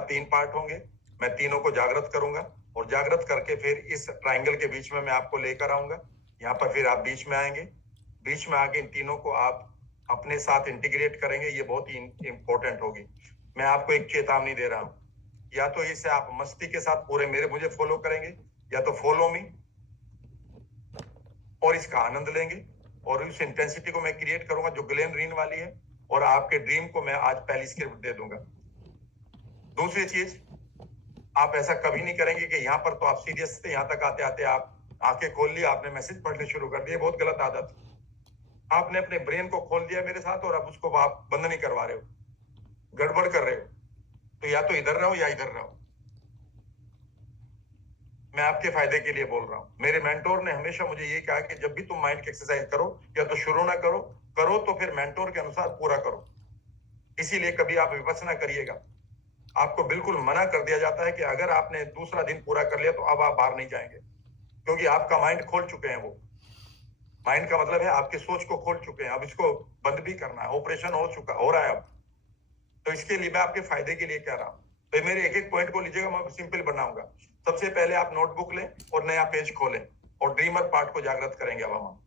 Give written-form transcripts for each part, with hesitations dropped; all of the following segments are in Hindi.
3 पार्ट होंगे, मैं तीनों को जागृत करूंगा और जागृत करके फिर इस ट्रायंगल के बीच में मैं आपको लेकर आऊंगा। यहाँ पर फिर आप बीच में आएंगे, बीच में आके इन तीनों को आप अपने साथ इंटीग्रेट करेंगे। ये बहुत ही इंपॉर्टेंट होगी। मैं आपको एक चेतावनी दे रहा हूं, या तो इसे आप मस्ती के साथ पूरे मुझे फॉलो करेंगे, या तो फॉलो मी और इसका आनंद लेंगे और उस इंटेंसिटी को मैं क्रिएट करूंगा जो ग्लेन रीन वाली है, और आपके ड्रीम को मैं आज पहली स्क्रिप्ट दे दूंगा। दूसरी चीज, आप ऐसा कभी नहीं करेंगे कि यहाँ पर तो आप सीरियस थे, यहाँ तक आते आते आप आंखें खोल ली, आपने मैसेज पढ़ने शुरू कर दिए। बहुत गलत आदत। आपने अपने ब्रेन को खोल दिया मेरे साथ और अब उसको आप बंद नहीं करवा रहे हो, गड़बड़ कर रहे हो। तो या तो इधर रहो या इधर रहो। मैं आपके फायदे के लिए बोल रहा हूं। मेरे मेंटोर ने हमेशा मुझे ये कहा कि जब भी तुम माइंड की एक्सरसाइज करो, या तो शुरू ना करो, करो तो फिर मेंटोर के अनुसार पूरा करो। इसीलिए कभी आप विपස්සना करिएगा, आपको बिल्कुल मना कर दिया जाता है कि अगर आपने दूसरा दिन पूरा कर लिया तो अब आप बाहर नहीं जाएंगे, क्योंकि आपका माइंड खोल चुके हैं। वो माइंड का मतलब है आपकी सोच को खोल चुके हैं। अब इसको बंद भी करना है, ऑपरेशन हो रहा है अब। तो इसके लिए मैं आपके फायदे के लिए कह रहा हूं। तो मेरे एक एक पॉइंट को लीजिएगा, मैं सिंपल बनाऊंगा। सबसे पहले आप नोटबुक लें और नया पेज खोलें और ड्रीमर पार्ट को जागृत करेंगे। अब हम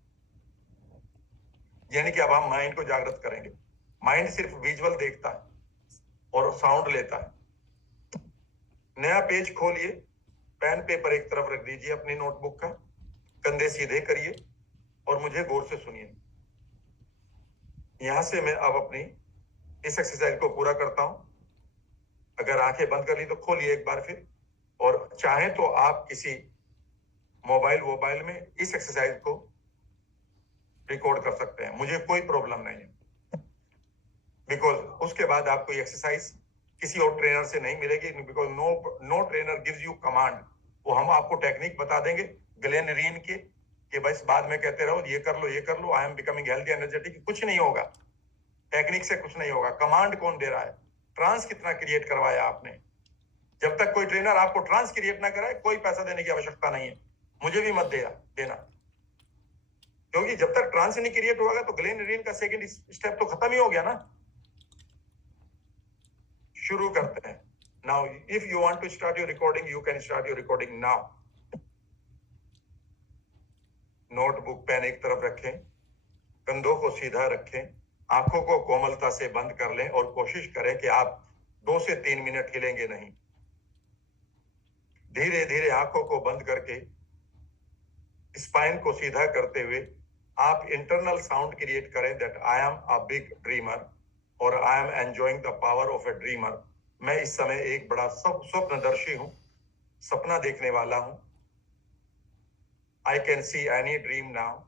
यानी कि अब हम माइंड को जागृत करेंगे। माइंड सिर्फ विजुअल देखता है और साउंड लेता है। नया पेज खोलिए, पेन पेपर एक तरफ रख दीजिए अपनी नोटबुक का, कंधे सीधे करिए और मुझे गौर से सुनिए। यहां से मैं अब अपनी इस एक्सरसाइज को पूरा करता हूं। अगर आंखें बंद कर ली तो खोलिए एक बार फिर, और चाहे तो आप किसी मोबाइल में इस एक्सरसाइज को रिकॉर्ड कर सकते हैं, मुझे कोई प्रॉब्लम नहीं है। बिकॉज उसके बाद आपको ये एक्सरसाइज किसी और ट्रेनर से नहीं मिलेगी, because no trainer gives you command. वो हम आपको टेक्निक बता देंगे ग्लेन रीन के, कि बस बाद में कहते रहो ये कर लो ये कर लो, I am becoming healthy energetic. कुछ नहीं होगा, टेक्निक से कुछ नहीं होगा। कमांड कौन दे रहा है? ट्रांस कितना क्रिएट करवाया आपने? जब तक कोई ट्रेनर आपको ट्रांस क्रिएट ना कराए, कोई पैसा देने की आवश्यकता नहीं है। मुझे भी मत देना, क्योंकि जब तक ट्रांस नहीं क्रिएट होगा तो ग्लेन रीन का सेकंड स्टेप तो खत्म ही हो गया ना। शुरू करते हैं। Now if you want to start your recording, you can start your recording now. Notebook pen एक तरफ रखें, कंधों को सीधा रखें, आंखों को कोमलता से बंद कर लें और कोशिश करें कि आप 2 से 3 मिनट हिलेंगे नहीं। धीरे धीरे आंखों को बंद करके स्पाइन को सीधा करते हुए आप इंटरनल साउंड क्रिएट करें, that I am a big dreamer और I am enjoying the power of a dreamer. मैं इस समय एक बड़ा स्वप्नदर्शी हूं, सपना देखने वाला हूं। I can see any dream now.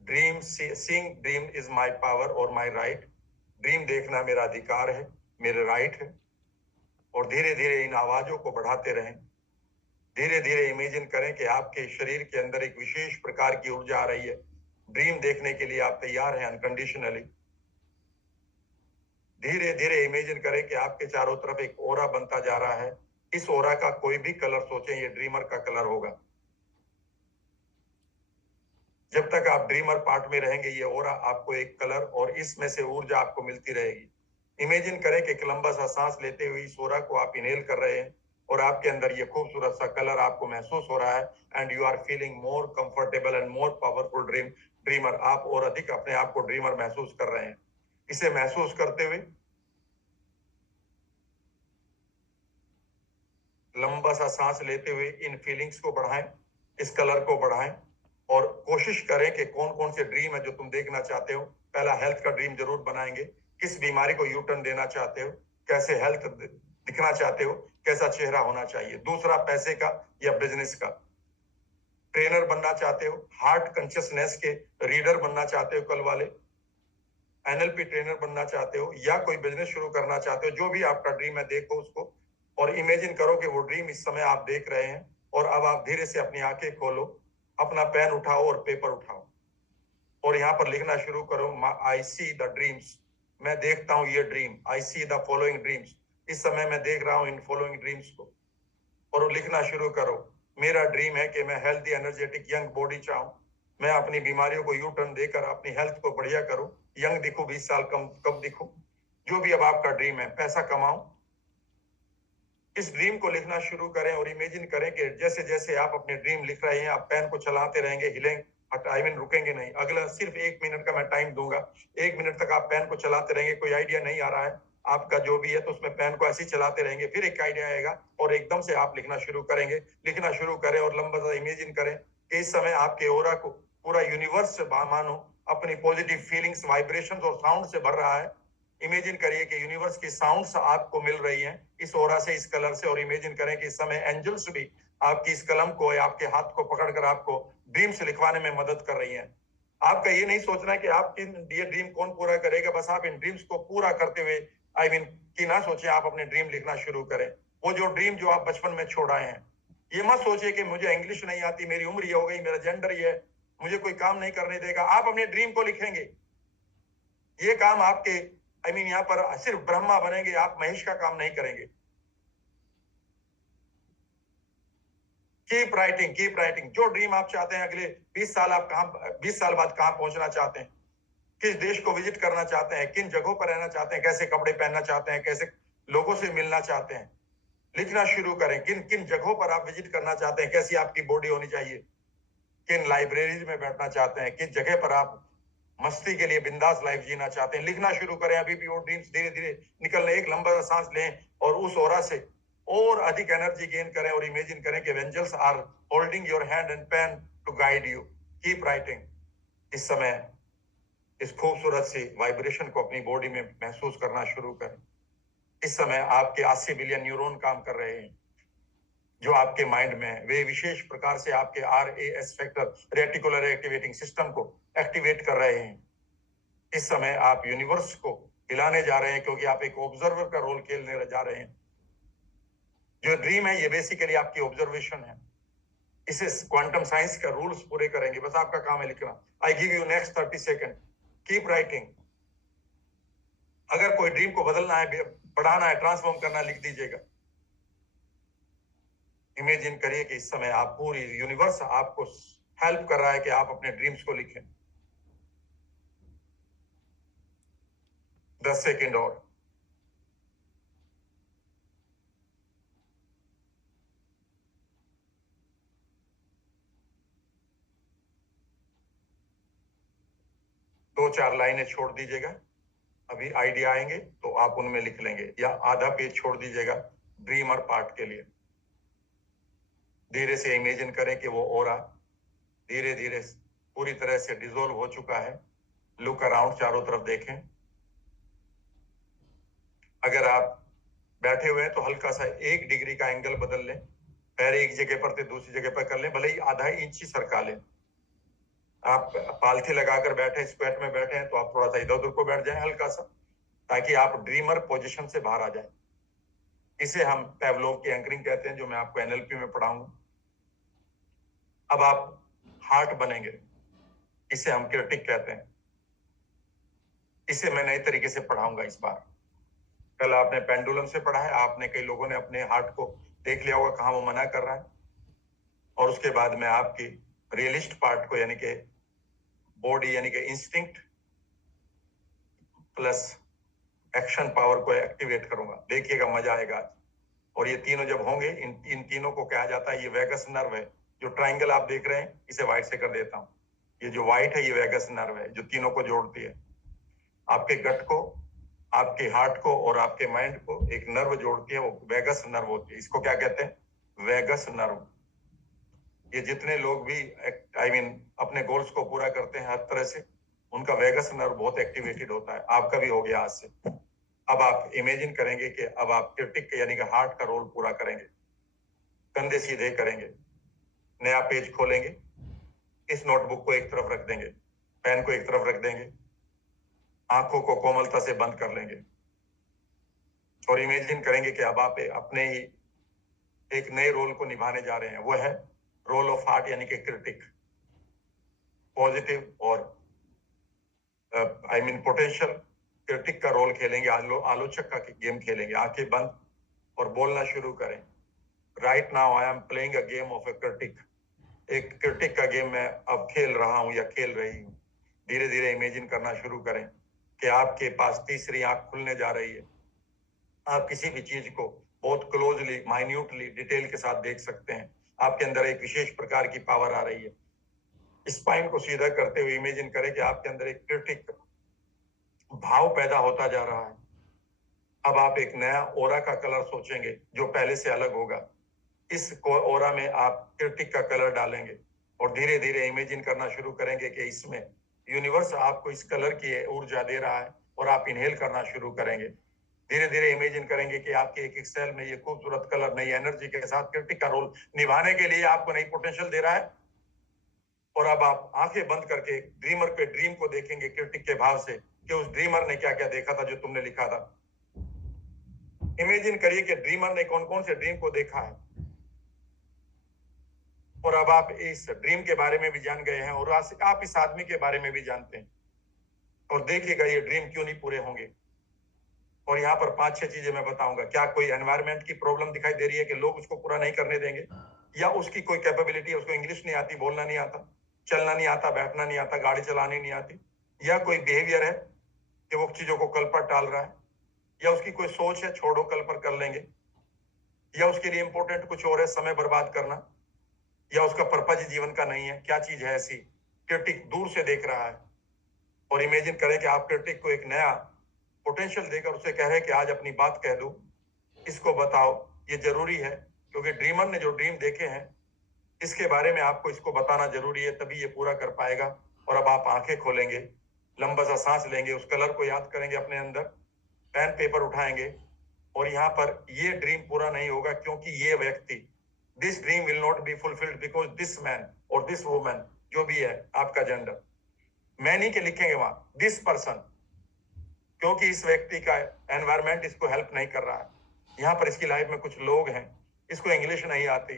Seeing dream is my power और माई राइट। ड्रीम देखना मेरा अधिकार है, मेरे राइट है। और धीरे धीरे इन आवाजों को बढ़ाते रहें। धीरे धीरे इमेजिन करें कि आपके शरीर के अंदर एक विशेष प्रकार की ऊर्जा आ रही है। ड्रीम देखने के लिए आप तैयार हैं अनकंडीशनली। धीरे धीरे इमेजिन करें कि आपके चारों तरफ एक ओरा बनता जा रहा है। इस ओरा का कोई भी कलर सोचें, ये ड्रीमर का कलर होगा। जब तक आप ड्रीमर पार्ट में रहेंगे, ये ओरा आपको एक कलर और इसमें से ऊर्जा आपको मिलती रहेगी। इमेजिन करें कि एक लंबा सा सांस लेते हुए इस ओरा को आप इनहेल कर रहे हैं और आपके अंदर ये खूबसूरत सा कलर आपको महसूस हो रहा है, and you are feeling more comfortable and more powerful dreamer. आप और अधिक अपने आप को ड्रीमर महसूस कर रहे हैं। इसे महसूस करते हुए लंबा सा सांस लेते हुए इन फीलिंग्स को बढ़ाएं, इस कलर को बढ़ाएं और कोशिश करें कि कौन कौन से ड्रीम है जो तुम देखना चाहते हो। पहला हेल्थ का ड्रीम जरूर बनाएंगे। किस बीमारी को यू टर्न देना चाहते हो, कैसे हेल्थ दिखना चाहते हो, कैसा चेहरा होना चाहिए। दूसरा, पैसे का या बिजनेस का। ट्रेनर बनना चाहते हो, हार्ट कॉन्शियसनेस के रीडर बनना चाहते हो कल वाले, एनएलपी ट्रेनर बनना चाहते हो, या कोई बिजनेस शुरू करना चाहते हो। जो भी आपका ड्रीम है देखो उसको और इमेजिन करो कि वो ड्रीम इस समय आप देख रहे हैं। और अब आप धीरे से अपनी आंखें खोलो, अपना पेन उठाओ और पेपर उठाओ और यहाँ पर लिखना शुरू करो, आई सी द ड्रीम्स। मैं देखता हूं ये dream. I see the following dreams. इस समय मैं देख रहा हूं इन फॉलोइंग ड्रीम्स को। और लिखना शुरू करो, मेरा ड्रीम है कि मैं हेल्थी एनर्जेटिक यंग बॉडी चाहूं। मैं अपनी बीमारियों को यू टर्न देकर अपनी हेल्थ को बढ़िया करूं, यंग दिखूं, 20 साल कम दिखूं। जो भी अब आपका ड्रीम है, पैसा कमाऊं, इस ड्रीम को लिखना शुरू करें और इमेजिन करें कि जैसे जैसे आप अपने ड्रीम लिख रहे हैं, आप पेन को चलाते रहेंगे, हिलेंगे, आई मीन रुकेंगे नहीं। अगला सिर्फ 1 मिनट का मैं टाइम दूंगा, 1 मिनट तक आप पेन को चलाते रहेंगे। कोई आइडिया नहीं आ रहा है आपका जो भी है, तो उसमें पेन को ऐसे ही चलाते रहेंगे, फिर एक आइडिया आएगा और एकदम से आप लिखना शुरू करेंगे। लिखना शुरू करें और लंबा सा इमेजिन करें कि इस समय आपके ओरा को पूरा यूनिवर्स मानो अपनी पॉजिटिव फीलिंग्स, वाइब्रेशंस और साउंड से भर रहा है। इमेजिन करिए कि यूनिवर्स की साउंड्स आपको मिल रही हैं इस ओरा से, इस कलर से। और इमेजिन करें कि इस समय एंजल्स भी आपकी इस कलम को या आपके हाथ को पकड़कर आपको ड्रीम्स लिखवाने में मदद कर रही हैं। आपका ये नहीं सोचना है कि आपकी ये ड्रीम कौन पूरा करेगा, बस आप इन ड्रीम्स को पूरा करते हुए आई मीन कि ना सोचे, आप अपने ड्रीम लिखना शुरू करें। वो जो ड्रीम जो आप बचपन में छोड़ आए हैं, ये मत सोचिए कि मुझे इंग्लिश नहीं आती, मेरी उम्र ये हो गई, मेरा जेंडर ये है, मुझे कोई काम नहीं करने देगा। आप अपने ड्रीम को लिखेंगे, ये काम आपके आई मीन यहाँ पर सिर्फ ब्रह्मा बनेंगे, आप महेश का काम नहीं करेंगे। Keep writing, keep writing. जो ड्रीम आप चाहते हैं, अगले 20 साल आप कहां, 20 साल बाद कहां पहुंचना चाहते हैं, किस देश को विजिट करना चाहते हैं, किन जगहों पर रहना चाहते हैं, कैसे कपड़े पहनना चाहते हैं, कैसे लोगों से मिलना चाहते हैं, लिखना शुरू करें। किन किन जगहों पर आप विजिट करना चाहते हैं, कैसी आपकी बॉडी होनी चाहिए, किन लाइब्रेरीज में बैठना चाहते हैं, किस जगह पर आप मस्ती के लिए बिंदास लाइफ जीना चाहते हैं, लिखना शुरू करें। अभी भी वो ड्रीम्स धीरे धीरे निकलने, एक लंबा सा सांस लें और उस ओरा से और अधिक एनर्जी गेन करें और इमेजिन करें कि angels are holding your hand and pen to guide you. Keep writing. इस समय इस खूबसूरत सी वाइब्रेशन को अपनी बॉडी में महसूस करना शुरू करें। इस समय आपके 80 बिलियन न्यूरॉन काम कर रहे हैं जो आपके माइंड में है। वे विशेष प्रकार से आपके RAS factor, reticular activating system को एक्टिवेट कर रहे हैं। इस समय आप यूनिवर्स को हिलाने जा रहे हैं क्योंकि आप एक ऑब्जर्वर का रोल खेलने जा रहे हैं। जो ड्रीम है ये बेसिकली आपकी ऑब्जर्वेशन है। इसे क्वांटम साइंस का रूल्स पूरे करेंगे, बस आपका काम है लिखना। आई give you next 30 second. Keep writing. अगर कोई ड्रीम को बदलना है, बढ़ाना है, ट्रांसफॉर्म करना है, लिख दीजिएगा। इमेजिन करिए कि इस समय आप पूरी यूनिवर्स आपको हेल्प कर रहा है कि आप अपने ड्रीम्स को लिखें। 10 सेकेंड और। दो चार लाइनें छोड़ दीजिएगा, अभी आइडिया आएंगे तो आप उनमें लिख लेंगे, या आधा पेज छोड़ दीजिएगा ड्रीमर पार्ट के लिए। धीरे से इमेजिन करें कि वो ओरा धीरे धीरे पूरी तरह से डिसॉल्व हो चुका है। लुक अराउंड, चारों तरफ देखें। अगर आप बैठे हुए हैं तो हल्का सा 1 डिग्री का एंगल बदल लें, पैर एक जगह पर तो दूसरी जगह पर कर लें, भले ही आधा इंच ही सरका लें। आप पालथी लगाकर बैठे, स्क्वेट में बैठे हैं तो आप थोड़ा सा इधर उधर को बैठ जाएं हल्का सा, ताकि आप ड्रीमर पोजीशन से बाहर आ जाएं। इसे हम पैवलोव की एंकरिंग कहते हैं, जो मैं आपको NLP में पढ़ाऊंगा। अब आप हार्ट बनेंगे, इसे हम क्रिटिक कहते हैं। इसे मैं नए तरीके से पढ़ाऊंगा इस बार। कल आपने पेंडुलम से पढ़ा है, आपने कई लोगों ने अपने हार्ट को देख लिया होगा कहां वो मना कर रहा है। और उसके बाद में आपकी रियलिस्ट पार्ट को, यानी कि बॉडी, यानी कि इंस्टिंक्ट प्लस एक्शन पावर को एक्टिवेट करूंगा। देखिएगा, मजा आएगा। और ये तीनों जब होंगे, इन तीनों को कहा जाता है, ये वेगस नर्व है। जो ट्राइंगल आप देख रहे हैं, इसे व्हाइट से कर देता हूं। ये जो व्हाइट है ये वेगस नर्व है, जो तीनों को जोड़ती है। आपके गट को, आपके हार्ट को और आपके माइंड को एक नर्व जोड़ती है, वो वेगस नर्व होती है। इसको क्या कहते हैं? Vagus nerve. ये जितने लोग भी आई मीन अपने गोल्स को पूरा करते हैं हर तरह से, उनका वेगस नर्व बहुत एक्टिवेटेड होता है। आपका भी हो गया आज से। अब आप इमेजिन करेंगे कि अब आप क्रिटिक यानी कि हार्ट का रोल पूरा करेंगे। कंधे सीधे करेंगे, नया पेज खोलेंगे, इस नोटबुक को एक तरफ रख देंगे, पेन को एक तरफ रख देंगे, आंखों को कोमलता से बंद कर लेंगे और इमेजिन करेंगे कि अब आप अपने ही एक नए रोल को निभाने जा रहे हैं। वो है रोल ऑफ हार्ट, यानी कि क्रिटिक। पॉजिटिव और आई मीन पोटेंशियल क्रिटिक का रोल खेलेंगे, आलोचक का गेम खेलेंगे। आंखें बंद और बोलना शुरू करें। Right now I am playing a game of A critic. एक क्रिटिक का गेम मैं अब खेल रहा हूं या खेल रही हूं। धीरे धीरे इमेजिन करना शुरू करें कि आपके पास तीसरी आंख खुलने जा रही है। आप किसी भी चीज को बहुत बहुत क्लोजली, माइन्यूटली, डिटेल के साथ देख सकते हैं। आपके अंदर एक विशेष प्रकार की पावर आ रही है। स्पाइन को सीधा करते हुए इमेजिन करें कि आपके अंदर एक क्रिटिक भाव पैदा होता जा रहा है। अब आप एक नया ओरा का कलर सोचेंगे जो पहले से अलग होगा। इस ओरा में आप क्रिटिक का कलर डालेंगे और धीरे धीरे इमेजिन करना शुरू करेंगे कि इसमें यूनिवर्स आपको इस कलर की ऊर्जा दे रहा है और आप इनहेल करना शुरू करेंगे। धीरे धीरे इमेजिन करेंगे कि आपके एक एक सेल में ये खूबसूरत कलर नई एनर्जी के साथ क्रिटिक का रोल निभाने के लिए आपको नई पोटेंशियल दे रहा है। और अब आप आंखें बंद करके ड्रीमर पे ड्रीम को देखेंगे क्रिटिक के भाव से कि उस ड्रीमर ने क्या क्या देखा था जो तुमने लिखा था। इमेजिन करिए कि ड्रीमर ने कौन कौन से ड्रीम को देखा है और अब आप इस ड्रीम के बारे में भी जान गए हैं और आप इस आदमी के बारे में भी जानते हैं। और देखिएगा ये ड्रीम क्यों नहीं पूरे होंगे। और यहाँ पर 5-6 चीजें मैं बताऊंगा। क्या कोई एनवायरमेंट की प्रॉब्लम दिखाई दे रही है कि लोग उसको पूरा नहीं करने देंगे, या उसकी कोई कैपेबिलिटी है, उसको इंग्लिश नहीं आती, बोलना नहीं आता, चलना नहीं आता, बैठना नहीं आता, गाड़ी चलानी नहीं आती, या कोई बिहेवियर है कि वो चीजों को कल पर टाल रहा है, या उसकी कोई सोच है छोड़ो कल पर कर लेंगे, या उसके लिए इंपॉर्टेंट कुछ और है समय बर्बाद करना, या उसका पर्पज जीवन का नहीं है। क्या चीज है ऐसी? क्रिटिक दूर से देख रहा है और इमेजिन करें कि आप क्रिटिक को एक नया पोटेंशियल देकर उसे कह रहे हैं कि आज अपनी बात कह दो, इसको बताओ। ये जरूरी है क्योंकि ड्रीमर ने जो ड्रीम देखे हैं इसके बारे में आपको इसको बताना जरूरी है, तभी ये पूरा कर पाएगा। और अब आप आंखें खोलेंगे, लंबा सा सांस लेंगे, उस कलर को याद करेंगे अपने अंदर, पेन पेपर उठाएंगे और यहाँ पर ये ड्रीम पूरा नहीं होगा क्योंकि ये व्यक्ति, this dream will not be fulfilled because this man और दिस वुमन, जो भी है आपका जेंडर, मैन ही के लिखेंगे वहां, दिस पर्सन, क्योंकि इस व्यक्ति का एनवायरमेंट इसको हेल्प नहीं कर रहा है। यहाँ पर इसकी लाइफ में कुछ लोग हैं, इसको इंग्लिश नहीं आती,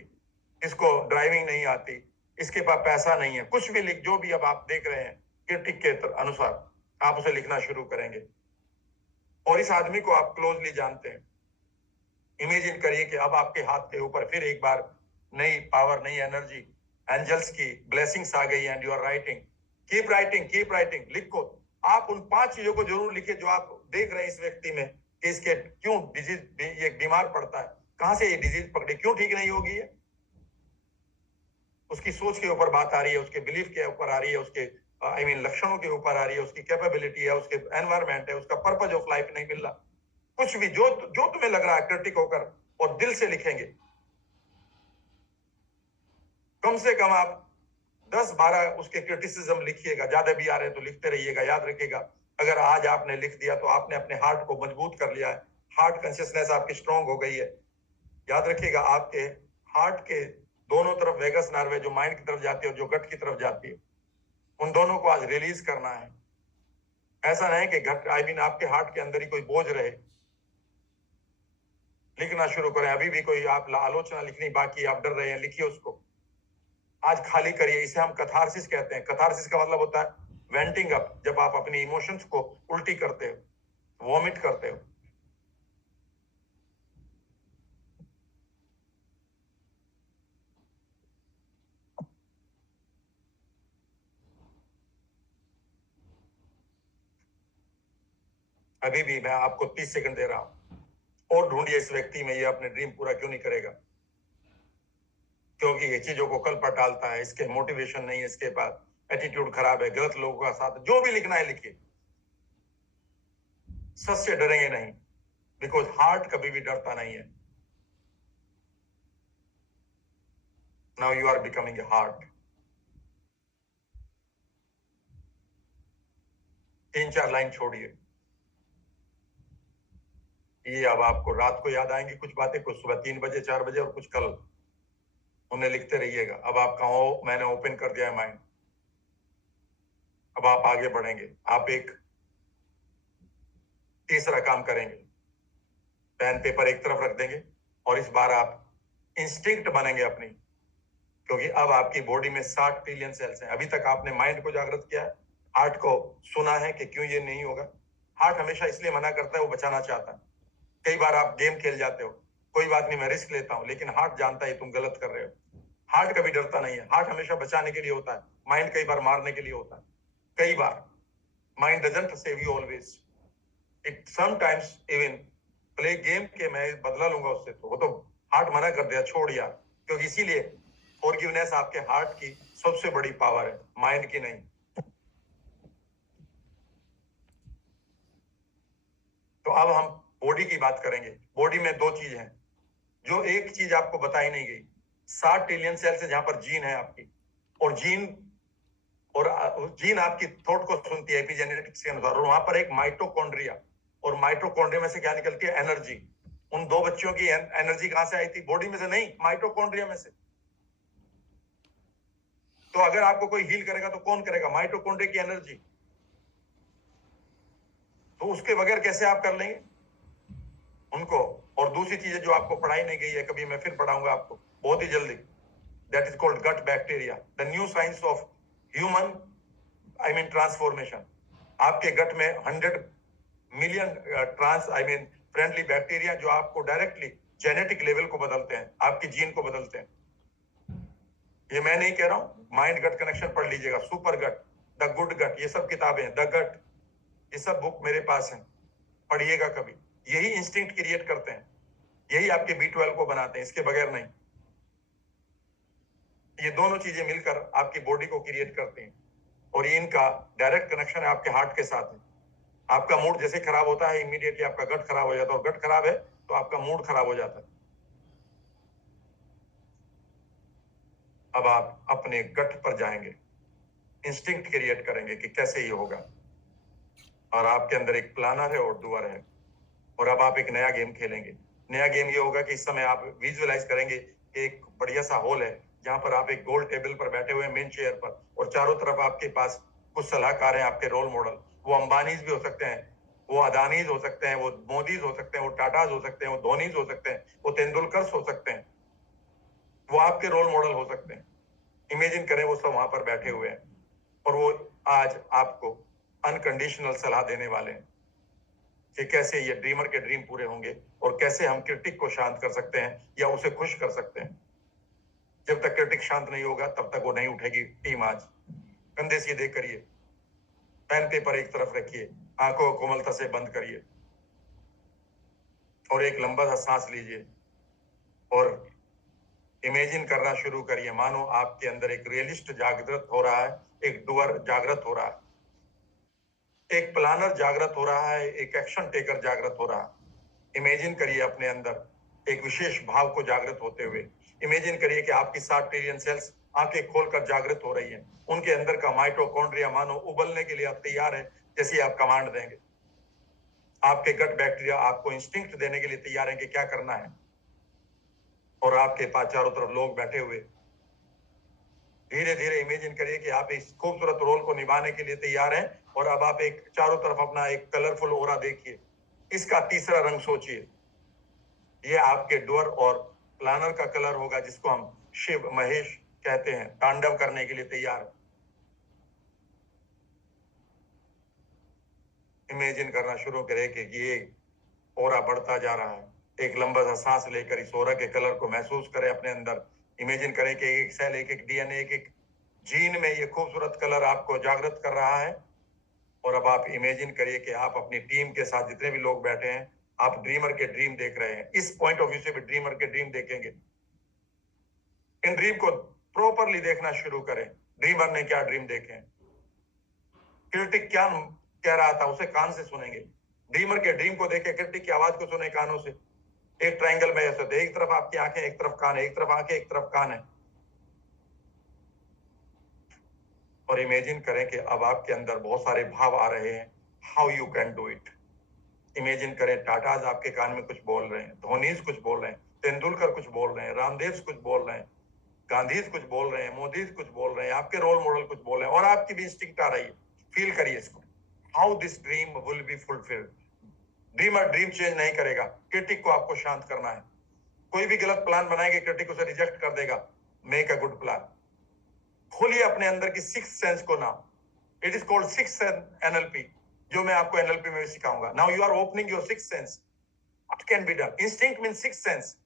इसको ड्राइविंग नहीं आती, इसके पास पैसा नहीं है, कुछ भी लिख, जो भी अब आप देख रहे हैं क्रिटिक के अनुसार आप उसे लिखना शुरू करेंगे। और इस आदमी को आप क्लोजली जानते हैं। इमेजिन करिए कि अब आपके हाथ के ऊपर फिर एक बार नई पावर, नई एनर्जी, एंजल्स की ब्लेसिंग्स आ गई and you are writing, keep writing, keep writing, लिखो। आप उन 5 चीजों को जरूर लिखिए जो आप देख रहे हैं इस व्यक्ति में कि इसके क्यों डिजीज, ये बीमार पड़ता है, कहां से ये डिजीज पकड़ी, क्यों ठीक नहीं होगी है। उसकी सोच के ऊपर बात आ रही है, उसके बिलीफ के ऊपर आ रही है, उसके लक्षणों के ऊपर आ रही है, उसकी कैपेबिलिटी है, उसके एनवायरमेंट है, उसका पर्पज ऑफ लाइफ नहीं मिल रहा, कुछ भी जो तुम्हें लग रहा है क्रिटिक होकर, और दिल से लिखेंगे। कम से कम आप 10-12 उसके क्रिटिसिज्म लिखिएगा, ज्यादा भी आ रहे हैं तो लिखते रहिएगा। याद रखिएगा, अगर आज आपने लिख दिया तो आपने अपने हार्ट को मजबूत कर लिया है, हार्ट कॉन्शियसनेस आपकी स्ट्रांग हो गई है। याद रखिएगा, आपके हार्ट के दोनों तरफ वेगस नर्व है जो माइंड की तरफ जाती है और जो गट की तरफ जाती है, उन दोनों को आज रिलीज करना है। ऐसा नहीं कि गट आपके हार्ट के अंदर ही कोई बोझ रहे। लिखना शुरू करें। अभी भी कोई आप आलोचना लिखनी बाकी, आप डर रहे हैं, लिखिए उसको, आज खाली करिए। इसे हम कथारसिस कहते हैं। कथारसिस का मतलब होता है वेंटिंग अप, जब आप अपनी इमोशंस को उल्टी करते हो, वॉमिट करते हो। अभी भी मैं आपको 30 सेकंड दे रहा हूं और ढूंढिए इस व्यक्ति में ये अपने ड्रीम पूरा क्यों नहीं करेगा, क्योंकि ये चीजों को कल पर टालता है, इसके मोटिवेशन नहीं है, इसके पास एटीट्यूड खराब है, गलत लोगों का साथ, जो भी लिखना है लिखिए। सच से डरेंगे नहीं, बिकॉज हार्ट कभी भी डरता नहीं है। Now you are becoming a heart. 3-4 line छोड़िए। ये अब आपको रात को याद आएंगी कुछ बातें, कुछ सुबह 3 बजे 4 बजे और कुछ कल। उन्हें लिखते रहिएगा। अब आपका मैंने ओपन कर दिया है माइंड। अब आप आगे बढ़ेंगे। आप एक तीसरा काम करेंगे, पेन पेपर एक तरफ रख देंगे और इस बार आप इंस्टिंक्ट बनेंगे अपनी, क्योंकि अब आपकी बॉडी में 60 ट्रिलियन सेल्स हैं। अभी तक आपने माइंड को जागृत किया है, हार्ट को सुना है कि क्यों ये नहीं होगा। हार्ट हमेशा इसलिए मना करता है, वो बचाना चाहता है। कई बार आप गेम खेल जाते हो, कोई बात नहीं मैं रिस्क लेता हूं, लेकिन हार्ट जानता है तुम गलत कर रहे हो। हार्ट कभी डरता नहीं है, हार्ट हमेशा बचाने के लिए होता है। माइंड कई बार मारने के लिए होता है। कई बार mind doesn't save you always, it sometimes even play game के मैं बदला लूंगा उससे, तो वो तो हार्ट मना कर दिया, छोड़ यार, क्योंकि इसीलिए फॉरगिवनेस आपके हार्ट की सबसे बड़ी पावर है, माइंड की नहीं। तो अब हम बॉडी की बात करेंगे। बॉडी में दो चीज हैं, जो एक चीज आपको बताई नहीं गई। 60 ट्रिलियन सेल्स है जहां पर जीन है आपकी, और जीन आपकी थॉट को सुनती है एपिजेनेटिक्स के अनुसार, और वहां पर एक माइटोकॉन्ड्रिया, और माइटोकॉन्ड्रिया में से क्या निकलती है? एनर्जी। उन दो बच्चों की एनर्जी कहां से आई थी? बॉडी में से नहीं, माइटोकॉन्ड्रिया में से। तो अगर आपको कोई हील करेगा तो कौन करेगा? माइटोकॉन्ड्रिया की एनर्जी। तो उसके बगैर कैसे आप कर लेंगे उनको? और दूसरी चीजें जो आपको पढ़ाई नहीं गई है, कभी मैं फिर पढ़ाऊंगा आपको बहुत ही जल्दी, that is called gut bacteria, the new science of human transformation. आपके गट में 100 मिलियन फ्रेंडली बैक्टीरिया जो आपको डायरेक्टली जेनेटिक लेवल को बदलते हैं, आपकी जीन को बदलते हैं। ये मैं नहीं कह रहा हूं, माइंड गट कनेक्शन पढ़ लीजिएगा, सुपर गट, द गुड गट, ये सब किताबें हैं, द गट, ये सब बुक मेरे पास है, पढ़िएगा कभी। यही इंस्टिंक्ट क्रिएट करते हैं, यही आपके B12 को बनाते हैं, इसके बगैर नहीं। ये दोनों चीजें मिलकर आपकी बॉडी को क्रिएट करते हैं, और ये इनका डायरेक्ट कनेक्शन है आपके हार्ट के साथ है। आपका मूड जैसे खराब होता है, इमीडिएटली आपका गट खराब हो जाता है, और गट खराब है तो आपका मूड खराब हो जाता है। अब आप अपने गट पर जाएंगे, इंस्टिंक्ट क्रिएट करेंगे कि कैसे ये होगा, और आपके अंदर एक प्लानर है और डूअर है, और अब आप एक नया गेम खेलेंगे। नया गेम ये होगा कि इस समय आप विजुअलाइज करेंगे कि एक बढ़िया सा हॉल है, जहां पर आप एक गोल टेबल पर बैठे हुए हैं, मेन चेयर पर, और चारों तरफ आपके पास कुछ सलाहकार हैं, आपके रोल मॉडल। वो अंबानीज भी हो सकते हैं, वो अदानीज हो सकते हैं, वो मोदीज हो सकते हैं, वो टाटाज हो सकते हैं, वो धोनीज हो सकते हैं, वो तेंदुलकर हो सकते हैं, वो आपके रोल मॉडल हो सकते हैं। इमेजिन करें वो सब वहां पर बैठे हुए हैं, और वो आज आपको अनकंडीशनल सलाह देने वाले हैं कि कैसे ये ड्रीमर के ड्रीम पूरे होंगे, और कैसे हम क्रिटिक को शांत कर सकते हैं या उसे खुश कर सकते हैं। जब तक क्रिटिक शांत नहीं होगा तब तक वो नहीं उठेगी टीम। आज कंधे सीधे करिए, पेन पेपर एक तरफ रखिए, आंखों को कोमलता से बंद करिए, और एक लंबा सा सांस लीजिए, और इमेजिन करना शुरू करिए, मानो आपके अंदर एक रियलिस्ट जागृत हो रहा है, एक डूअर जागृत हो रहा है, एक प्लानर जागृत हो रहा है, एक एक्शन टेकर जागृत हो रहा है। इमेजिन करिए अपने अंदर एक विशेष भाव को जागृत होते हुए। इमेजिन करिए कि आपकी 60 ट्रिलियन सेल्स आंखें खोलकर जागृत हो रही हैं, उनके अंदर का माइटोकॉन्ड्रिया मानो उबलने के लिए आप तैयार है, जैसे आप कमांड देंगे। आपके गट बैक्टीरिया आपको इंस्टिंक्ट देने के लिए तैयार है कि क्या करना है, और आपके पास चारों तरफ लोग बैठे हुए। धीरे धीरे इमेजिन करिए कि आप इस खूबसूरत रोल को निभाने के लिए तैयार हैं, और अब आप एक चारों तरफ अपना एक कलरफुल ओरा देखिए। इसका तीसरा रंग सोचिए, ये आपके डोर और प्लानर का कलर होगा, जिसको हम शिव महेश कहते हैं, तांडव करने के लिए तैयार। इमेजिन करना शुरू करें कि ये ओरा बढ़ता जा रहा है। एक लंबा सा सांस लेकर इस ओरा के कलर को महसूस करें अपने अंदर। इमेजिन करें कि एक सेल, एक एक डीएनए, एक एक जीन में ये खूबसूरत कलर आपको जागृत कर रहा है। और अब आप इमेजिन करिए कि आप अपनी टीम के साथ जितने भी लोग बैठे हैं, आप ड्रीमर के ड्रीम देख रहे हैं। इस पॉइंट ऑफ व्यू से भी ड्रीमर के ड्रीम देखेंगे। इन ड्रीम को प्रॉपरली देखना शुरू करें। ड्रीमर ने क्या ड्रीम देखे हैं, क्रिटिक क्या कह रहा था, उसे कान से सुनेंगे। ड्रीमर के ड्रीम को देखे, क्रिटिक की आवाज को सुने कानों से। एक ट्रायंगल में ऐसे एक तरफ आपकी आंखें, एक तरफ कान है, एक तरफ आंखें, एक तरफ कान है। और इमेजिन करें कि अब आपके अंदर बहुत सारे भाव आ रहे हैं। How you can do it. Imagine करें टाटाज आपके कान में कुछ बोल रहे हैं, धोनीज कुछ बोल रहे हैं, तेंदुलकर कुछ बोल रहे हैं, रामदेव कुछ बोल रहे हैं, गांधीज कुछ बोल रहे हैं, मोदी कुछ बोल रहे हैं, आपके रोल मॉडल कुछ बोल रहे हैं, और आपकी भी इंस्टिंक्ट आ रही है। फील करिए इसको। How this dream will be fulfilled. Dreamer dream change नहीं करेगा, क्रिटिक को आपको शांत करना है। कोई भी गलत प्लान बनाएंगे, क्रिटिक उसे रिजेक्ट कर देगा। Make a good plan. खोलिए अपने अंदर की सिक्स सेंस को नाम, it is called six NLP, जो मैं आपको एनएलपी में भी सिखाऊंगा। Now you are opening your six sense. What can be done? Instinct means six sense.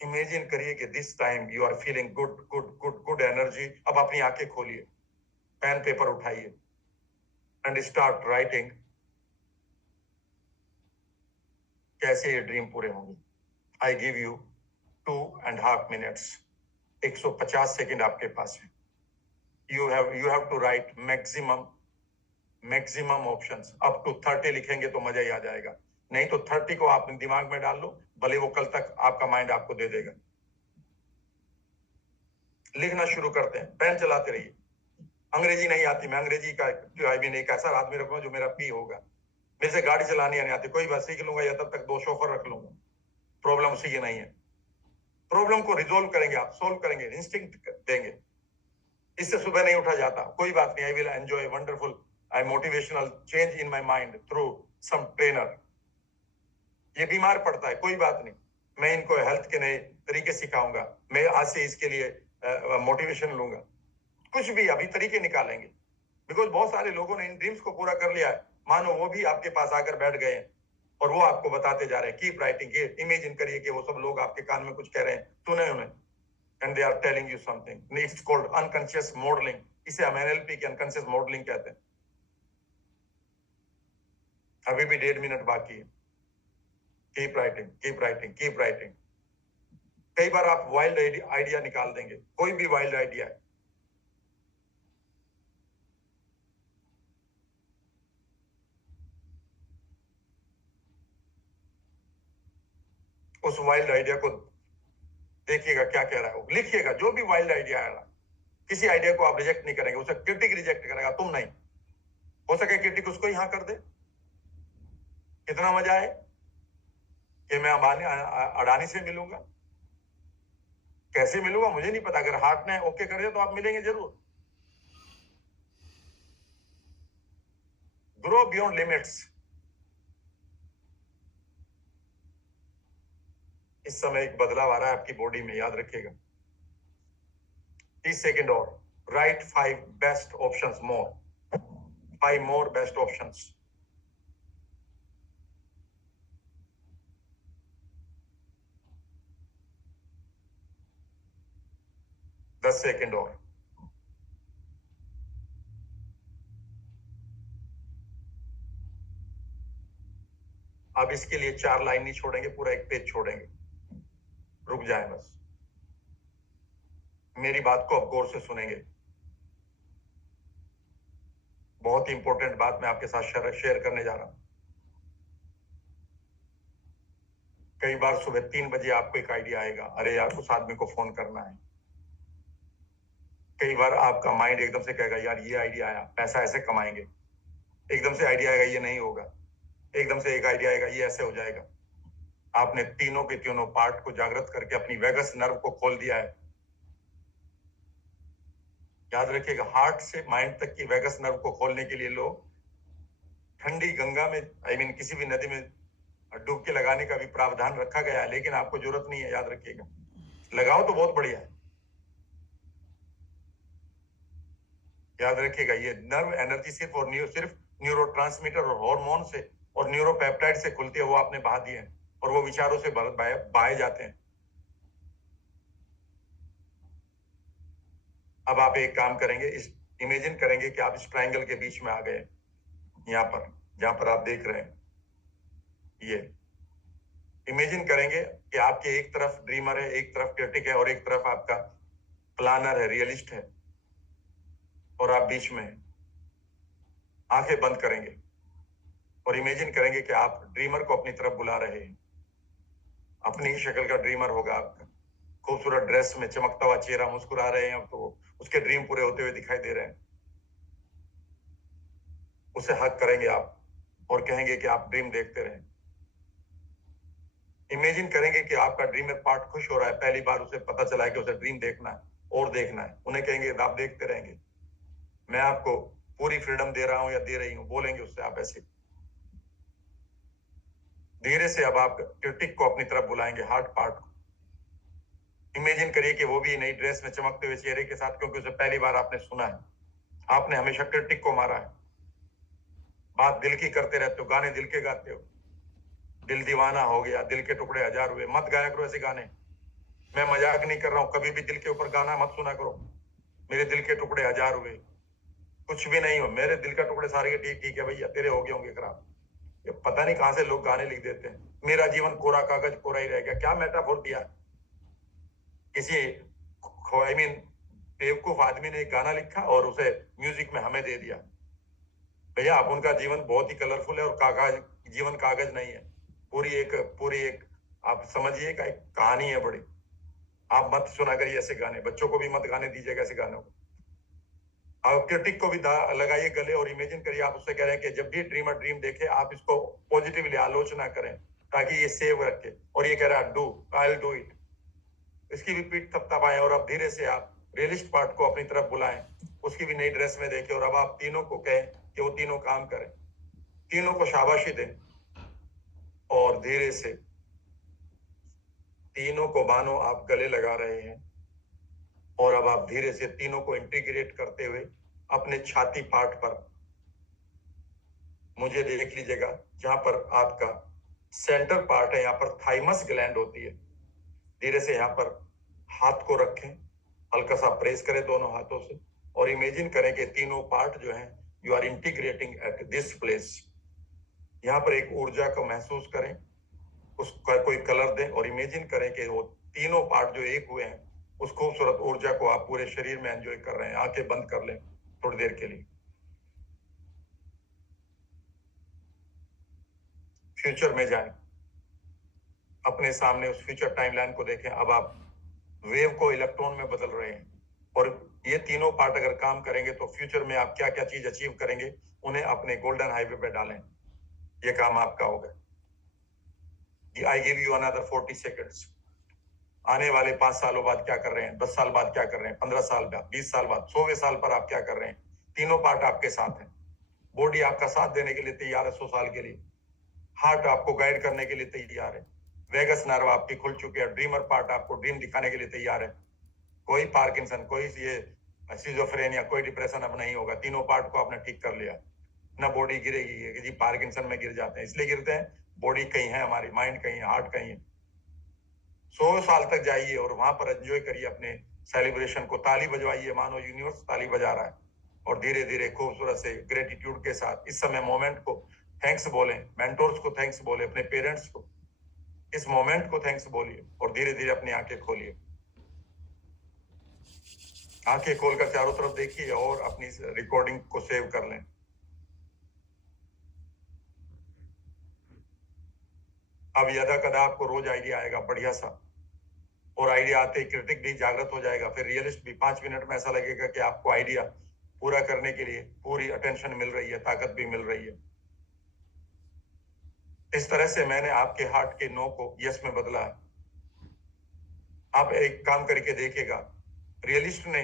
Imagine करिए कि this time you are feeling good good good good energy. अब अपनी आंखें खोलिए, पेन पेपर उठाइए, एंड स्टार्ट राइटिंग कैसे ये ड्रीम पूरे होंगे। I give you 2.5 minutes, 150 second आपके पास है। You have to write maximum options. Up to 30 लिखेंगे तो मजा ही आ जाएगा, नहीं तो 30 को आप दिमाग में डाल लो, भले वो कल तक आपका माइंड आपको दे देगा। लिखना शुरू करते हैं, पेन चलाते रहिए। अंग्रेजी नहीं आती, मैं अंग्रेजी का आई भी नहीं, एक ऐसा आदमी रखूंगा जो मेरा पी होगा। मेरे से गाड़ी चलानी नहीं आती, कोई बात सीख लूंगा या तब तक 2 शोफर रख लूंगा, प्रॉब्लम उसी की नहीं है। प्रॉब्लम को रिजोल्व करेंगे, आप सोल्व करेंगे, इंस्टिंक्ट देंगे। इससे सुबह नहीं उठा जाता, कोई बात नहीं, I will enjoy wonderful I motivational change in my mind through some trainer. ये बीमार पड़ता है, कोई बात नहीं, मैं इनको हेल्थ के नए तरीके सिखाऊंगा, मैं आज से इसके लिए मोटिवेशन लूंगा। कुछ भी अभी तरीके निकालेंगे, बिकॉज बहुत सारे लोगों ने इन ड्रीम्स को पूरा कर लिया है। मानो वो भी आपके पास आकर बैठ गए हैं और वो आपको बताते जा रहे हैं, कीप राइटिंग। इमेजिन करिए कि वो सब लोग आपके कान में कुछ कह रहे हैं, सुने उन्हें, and they are telling you something. It's called unconscious modelling, इसे हम एनएलपी की अनकॉन्शियस मॉडलिंग कहते हैं। अभी भी 1.5 मिनट बाकी है। Keep writing, keep writing, keep writing. कई बार आप वाइल्ड आइडिया निकाल देंगे, कोई भी वाइल्ड आइडिया है, उस वाइल्ड आइडिया को देखिएगा क्या कह रहा है, वो लिखिएगा। जो भी वाइल्ड आइडिया है, किसी आइडिया को आप रिजेक्ट नहीं करेंगे, उसे क्रिटिक रिजेक्ट करेगा, तुम नहीं। हो सके क्रिटिक उसको यहां कर दे। कितना मजा है कि मैं अडानी से मिलूंगा, कैसे मिलूंगा मुझे नहीं पता, अगर हार्ट ने ओके कर दिया तो आप मिलेंगे जरूर। Grow beyond limits. इस समय एक बदलाव आ रहा है आपकी बॉडी में, याद रखिएगा। 30 सेकेंड और, राइट 5 बेस्ट ऑप्शंस मोर, 5 मोर बेस्ट ऑप्शंस। दस सेकेंड और। अब इसके लिए 4 लाइन नहीं छोड़ेंगे, पूरा एक पेज छोड़ेंगे। रुक जाए बस, मेरी बात को अब गौर से सुनेंगे। बहुत ही इंपॉर्टेंट बात मैं आपके साथ शेयर करने जा रहा हूं। कई बार सुबह 3 बजे आपको एक आइडिया आएगा, अरे यार उस आदमी को फोन करना है। कई बार आपका माइंड एकदम से कहेगा, यार ये आइडिया आया, पैसा ऐसे कमाएंगे। एकदम से आइडिया आएगा, ये नहीं होगा। एकदम से एक आइडिया आएगा, ये ऐसे हो जाएगा। आपने तीनों के तीनों पार्ट को जागृत करके अपनी वेगस नर्व को खोल दिया है। याद रखिएगा, हार्ट से माइंड तक की वेगस नर्व को खोलने के लिए लोग ठंडी गंगा में, किसी भी नदी में डुबकी लगाने का भी प्रावधान रखा गया है, लेकिन आपको जरूरत नहीं है। याद रखिएगा, लगाओ तो बहुत बढ़िया है। याद रखिएगा, ये नर्व एनर्जी सिर्फ न्यूरोट्रांसमीटर और हार्मोन से और न्यूरोपेप्टाइड से खुलती है, वो आपने बहा दिए हैं और वो विचारों से बहाए जाते हैं। अब आप एक काम करेंगे, इस इमेजिन करेंगे कि आप इस ट्रायंगल के बीच में आ गए, यहां पर जहां पर आप देख रहे हैं। ये इमेजिन करेंगे कि आपके एक तरफ ड्रीमर है, एक तरफ क्रिटिक है और एक तरफ आपका प्लानर है, रियलिस्ट है, और आप बीच में हैं। आंखें बंद करेंगे और इमेजिन करेंगे कि आप ड्रीमर को अपनी तरफ बुला रहे हैं। अपनी ही शक्ल का ड्रीमर होगा आपका, खूबसूरत ड्रेस में, चमकता हुआ चेहरा, मुस्कुरा रहे हैं। अब तो उसके ड्रीम पूरे होते हुए दिखाई दे रहे हैं। उसे हक करेंगे आप और कहेंगे कि आप ड्रीम देखते रहें। इमेजिन करेंगे कि आपका ड्रीमर पार्ट खुश हो रहा है, पहली बार उसे पता चला है कि उसे ड्रीम देखना है और देखना है। उन्हें कहेंगे आप देखते रहेंगे, मैं आपको पूरी फ्रीडम दे रहा हूं या दे रही हूं, बोलेंगे उससे आप ऐसे। धीरे से अब आप क्रिटिक को अपनी तरफ बुलाएंगे, हार्ट पार्ट को। इमेजिन करिए कि वो भी नई ड्रेस में चमकते हुए चेहरे के साथ, क्योंकि उसे पहली बार आपने सुना है। आपने हमेशा क्रिटिक को मारा है। बात दिल की करते रहते हो, गाने दिल के गाते हो। दिल दीवाना हो गया, दिल के टुकड़े हजार हुए, मत गाया करो ऐसे गाने। मैं मजाक नहीं कर रहा हूं, कभी भी दिल के ऊपर गाना मत सुना करो। मेरे दिल के टुकड़े हजार हुए, कुछ भी नहीं हो, मेरे दिल का टुकड़े सारे के ठीक ठीक है भैया, तेरे हो गए होंगे खराब। ये पता नहीं कहां से लोग गाने लिख देते हैं, मेरा जीवन कोरा कागज कोरा ही रह गया। क्या मेटाफोर दिया किसी आई मीन बेवकूफ आदमी ने एक गाना लिखा और उसे म्यूजिक में हमें दे दिया। भैया आप उनका जीवन बहुत ही कलरफुल है और कागज जीवन कागज नहीं है, पूरी एक आप समझिए का एक कहानी है बड़ी। आप मत सुना करिए ऐसे गाने, बच्चों को भी मत गाने दीजिएगा ऐसे गानों को। आप क्रिटिक को भी लगाइए गले और इमेजिन करिए आप उससे कह रहे हैं कि जब भी ड्रीमर ड्रीम देखे आप इसको पॉजिटिवली आलोचना करें ताकि ये सेव रखे, और ये कह रहा है do, I will do it, इसकी भी पीठ थपथपाएं और अब धीरे से आप रियलिस्ट पार्ट को अपनी तरफ बुलाएं, उसकी भी नई ड्रेस में देखें और अब आप तीनों को कहें कि वो तीनों काम करें, तीनों को शाबाशी दें और धीरे से तीनों को मानो आप गले लगा रहे हैं और अब आप धीरे से तीनों को इंटीग्रेट करते हुए अपने छाती पार्ट पर मुझे देख लीजिएगा, जहां पर आपका सेंटर पार्ट है, यहाँ पर थाइमस ग्लैंड होती है। धीरे से यहाँ पर हाथ को रखें, हल्का सा प्रेस करें दोनों हाथों से और इमेजिन करें कि तीनों पार्ट जो हैं you are integrating at this place. यहाँ पर एक ऊर्जा को महसूस करें, उसका कोई कलर दें और इमेजिन करें कि वो तीनों पार्ट जो एक हुए हैं उस खूबसूरत ऊर्जा को आप पूरे शरीर में एंजॉय कर रहे हैं। आंखें बंद कर लें थोड़ी देर के लिए, फ्यूचर में जाएं, अपने सामने उस फ्यूचर टाइमलाइन को देखें। अब आप वेव को इलेक्ट्रॉन में बदल रहे हैं और ये तीनों पार्ट अगर काम करेंगे तो फ्यूचर में आप क्या क्या चीज अचीव करेंगे, उन्हें अपने गोल्डन हाईवे पे डालें। ये काम आपका होगा। आई गिव यू अनदर 40 सेकेंड्स। आने वाले 5 सालों बाद क्या कर रहे हैं, 10 साल बाद क्या कर रहे हैं, 15 साल बाद, 20 साल बाद, 100वें साल पर आप क्या कर रहे हैं। तीनों पार्ट आपके साथ हैं। बॉडी आपका साथ देने के लिए तैयार है 100 साल के लिए, हार्ट आपको गाइड करने के लिए तैयार है, वेगस नर्व आपकी खुल चुके हैं, ड्रीमर पार्ट आपको ड्रीम दिखाने के लिए तैयार है। कोई पार्किंसन, कोई ये सिजोफ्रेनिया, कोई डिप्रेशन अब नहीं होगा। तीनों पार्ट को आपने ठीक कर लिया, ना बॉडी गिरेगी कि जी पार्किंसन में गिर जाते हैं, इसलिए गिरते हैं बॉडी कहीं है हमारी, माइंड कहीं है, हार्ट कहीं है। 100 साल तक जाइए और वहां पर एंजॉय करिए अपने सेलिब्रेशन को, ताली बजवाइए, मानो यूनिवर्स ताली बजा रहा है और धीरे धीरे खूबसूरत से ग्रेटिट्यूड के साथ इस समय मोमेंट को थैंक्स बोलें, मेंटोर्स को थैंक्स बोले, अपने पेरेंट्स को इस मोमेंट को थैंक्स बोलिए और धीरे धीरे अपनी आंखें खोलिए। आंखें खोलकर चारों तरफ देखिए और अपनी रिकॉर्डिंग को सेव कर लें। अब यदा कदा आपको रोज आइडिया आएगा बढ़िया सा, और आइडिया आते ही क्रिटिक भी जागृत हो जाएगा, फिर रियलिस्ट भी। 5 मिनट में ऐसा लगेगा कि आपको आइडिया पूरा करने के लिए पूरी अटेंशन मिल रही है, ताकत भी मिल रही है। इस तरह से मैंने आपके हार्ट के नो को यस में बदला है। आप एक काम करके देखिएगा, रियलिस्ट ने,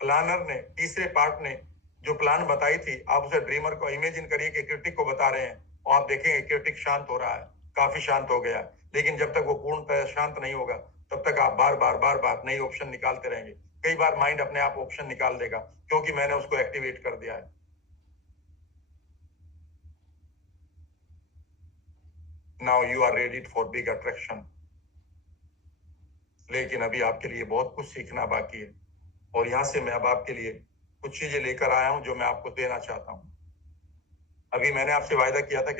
प्लानर ने, तीसरे पार्ट ने जो प्लान बताई थी, आप उसे ड्रीमर को इमेजिन करिए कि क्रिटिक को बता रहे हैं और आप देखेंगे क्रिटिक शांत हो रहा है, काफी शांत हो गया। लेकिन जब तक वो पूर्णतः शांत नहीं होगा तब तक आप बार बार नई ऑप्शन निकालते रहेंगे। कई बार माइंड अपने आप ऑप्शन निकाल देगा क्योंकि मैंने उसको एक्टिवेट कर दिया है। Now you are ready for big attraction. लेकिन अभी आपके लिए बहुत कुछ सीखना बाकी है और यहां से मैं अब आपके लिए कुछ चीजें लेकर आया हूं जो मैं आपको देना चाहता हूं। अभी मैंने आपसे वायदा किया था कि